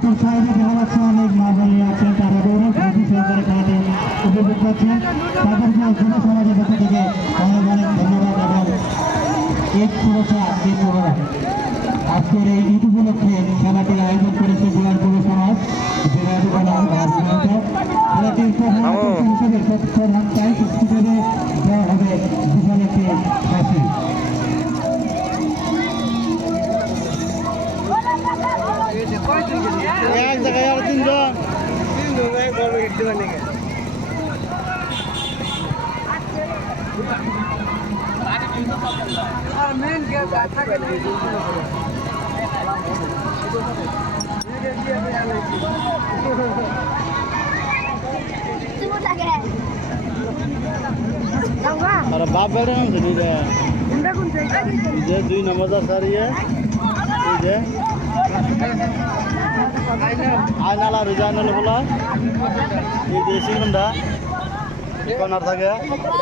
উপর সাইডে দেখা যাচ্ছে অনেক মার্বেল আছেন, তারা গৌরব খুশি সহকারে খেলাতে উপভোগ করছেন। তাদেরকে যুব সমাজের পক্ষ থেকে অনেক অনেক ধন্যবাদ এবং ঈদ শুভেচ্ছা, ঈদ মোবারক। আজকের এই ঈদ উপলক্ষে খেলাটির আয়োজন করেছে জেলার যুব সমাজ, জেলা খেলাটির হিসেবে প্রধান প্রাইজ হিসেবে দেওয়া হবে বিশাল একটি ট্রফি। এক জায়গায় আর তিনজন আর বাপ বেড়ে যে 2 নম্বর সারিয়ে যে আয়নাল আর রিজাইনাল বলা এই যে সিংহটা কর্নার থাকে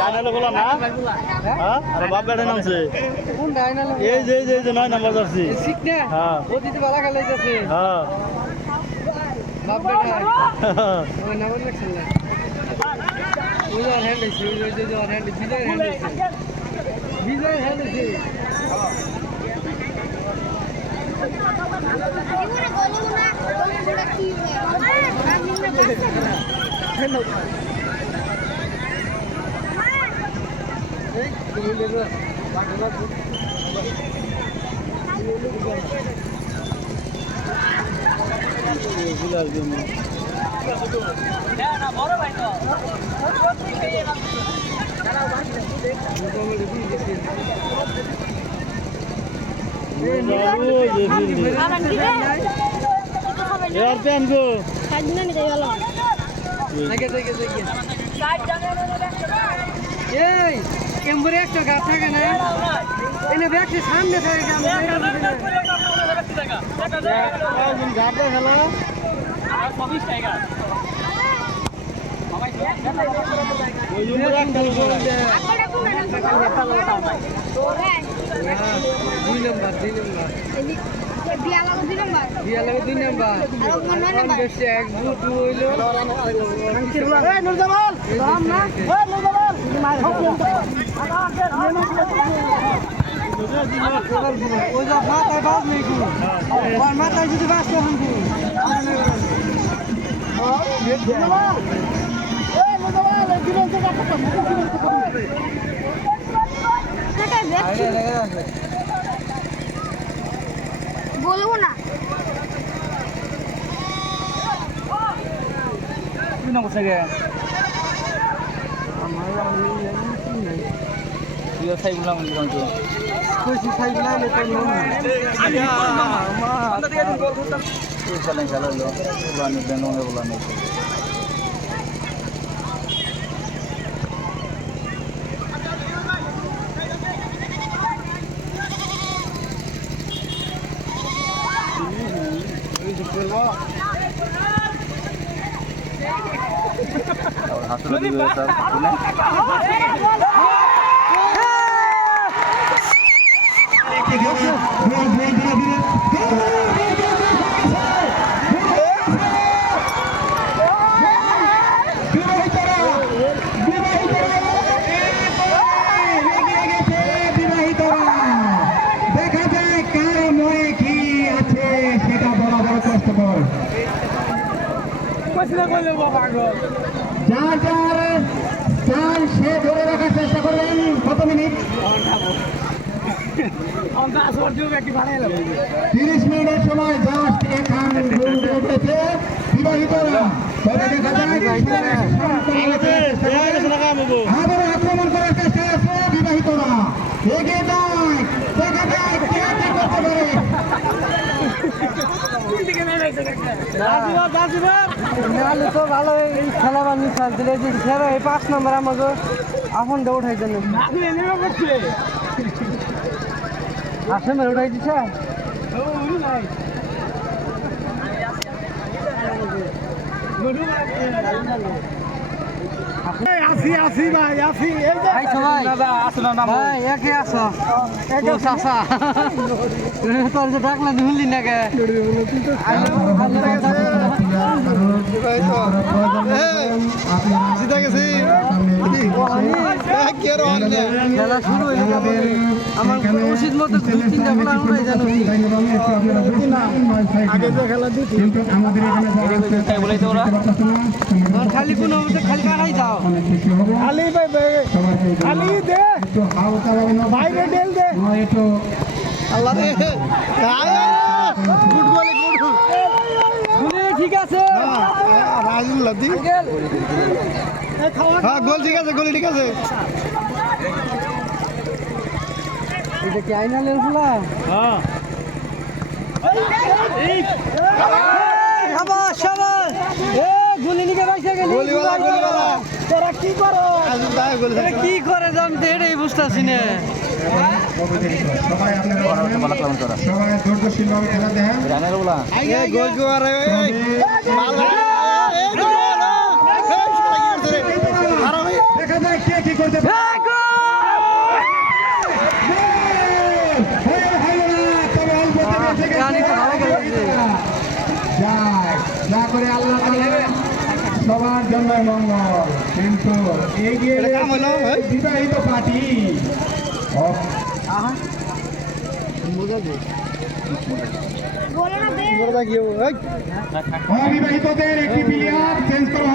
আয়নাল বলা না। হ্যাঁ আর বাপ বেড়ে নামছে এই যে 9 নম্বর জার্সি। হ্যাঁ হ্যাঁ বাপ বেড়ে নাম রাখছেন না ওই হ্যান্ড আছে ওই যে হ্যান্ড বিজয় হ্যান্ড আছে বড় ভাই তো একটা গাছ থাকে না এনে ব্যাগটি সামনে থাকে গাছে খেলা মাথায় যদি বাস বলবো না যার যার চাল সে ধরে রাখার চেষ্টা করবেন। কত মিনিট? 30 মিনিটের সময় জাস্ট এখান উঠেছে বিবাহিতরা। তবে দেখা যায় আবার আক্রমণ করার চেষ্টায় আছে বিবাহিতরা। এগিয়ে যায়, দেখা যায় কে কি করতে পারে। তো ভালো খেলা বানি খেলছিল যে খেলা এই 5 নম্বর আমাকে এখন উঠাই দেন আসে মেরে উঠাই দিছে আসি ভাই আসি এই যে আইছো ভাই ভাই একে আছো একে চাচা তোর যে ডাকলা শুনলি না কে জিতে গেছি খেলা শুরু হয়ে যাবে আমার উচিত মতো দুই তিনটা বলা আমরা জানো আগে যে খেলা দিতি কিন্তু আমাদের এখানে খালি কোন মতে খালি কারাই যাও খালি ভাই খালি দে বাইরে ডেল দে একটু আল্লাহ রে গুড বলে গুড গুলি ঠিক আছে রাজুল লাদি হ্যাঁ গোল ঠিক আছে গোল ঠিক আছে এটা কি আইনালের ফুলা হ্যাঁ শাবাশ শাবাশ এ গুলি নিকে বাইসে গেলি গলিওয়ালা তোরা কি করো রাজুল ভাই গোল এ কি করে জানতে এটাই বুঝতাছি না সবাই আপনারা সবাই ধৈর্যশীলভাবে খেলা দেখেন এই গোল কি আর এই মাল এই গোল এই শালা কি করছে রে আরে ভাই দেখা যায় কে কি করতে যা করে আল্লাহ সবার জন্য মঙ্গল কিন্তু এগিয়ে কাম হলো বিবাহিত পার্টি বলো না বে বড় দা গিয়ে ওই অবিবাহিতদের একটি প্লেয়ার চেঞ্জ করা